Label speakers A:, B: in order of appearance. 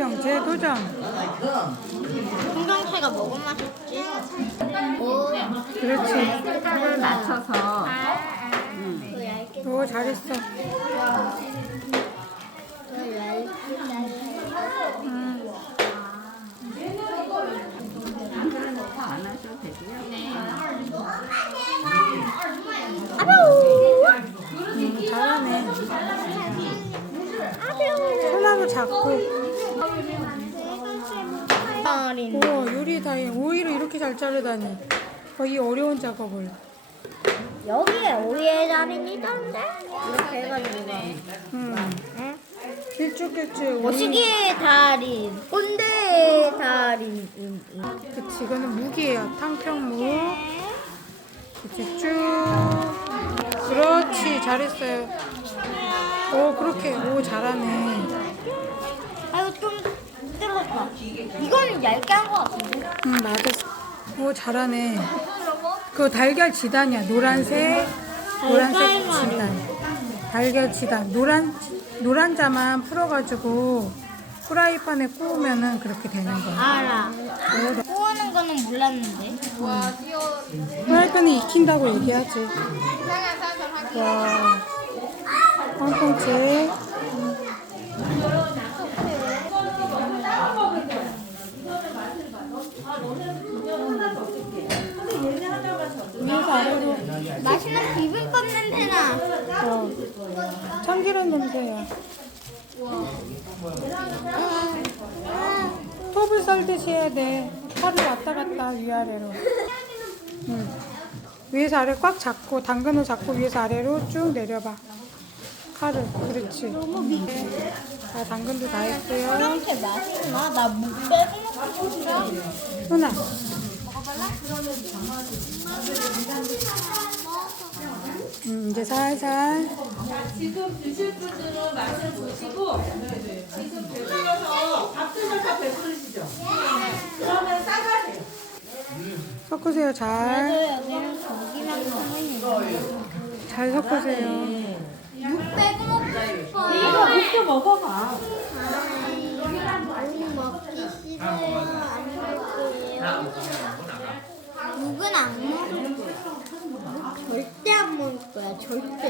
A: 도전.
B: 청경채가 뭐가 맛있지? 오,
A: 그렇지.
C: 색깔을 맞춰서
B: 더 얇게.
A: 오, 잘했어. 음.
C: 안 하셔도 되고요.
A: 음, 잘하네. 소나무 잡고. 오, 요리 다행. 오이를 이렇게 잘 자르다니. 거의 어려운 작업을.
B: 여기에 오이의 자리는 있던데? 이렇게 해가지고.
A: 음.
B: 응?
A: 길쭉길쭉. 오이.
B: 거시기의 달인, 꼰대의 달인. 음, 음.
A: 그치, 이거는 무기예요. 탕평무. 그치, 쭉. 그렇지, 잘했어요. 오, 그렇게. 오, 잘하네.
B: 아유, 좀 뜯었다. 이건 얇게 한 것 같은데?
A: 응, 맞았어. 오, 잘하네. 그거 달걀 지단이야. 노란색, 노란색 지단. 달걀 지단. 노란, 노란 자만 풀어가지고 프라이팬에 구우면은 그렇게 되는 거야.
B: 알아.
A: 오,
B: 구우는 거는 몰랐는데.
A: 프라이팬에 익힌다고 얘기하지. 와. 황콩채. 위에서 아래로
B: 맛있는 비빔밥
A: 어, 참기름 냄새야. 톱을 썰듯이 해야 돼. 팔을 왔다 갔다 위아래로. 응. 위에서 아래 꽉 잡고 당근을 잡고 위에서 아래로 쭉 내려봐. 칼을 그렇지. 자 당근도 다 했고요.
B: 이렇게 맛있나? 빼고 먹고 싶어.
A: 소나. 음, 이제 살살
D: 지금 드실 분들은 맛을 보시고 지금 배불러서 밥들만 다 배부르시죠? 그러면 싸가세요.
A: 섞으세요. 잘.
B: 여기는.
A: 잘 섞으세요.
B: 묵 빼고 먹고 싶어요.
D: 이거 묵도 먹어봐.
B: 묵 먹기 싫어요. 안 먹을게요. 묵은 안거야. 묵 절대 안 먹을 거야. 절대.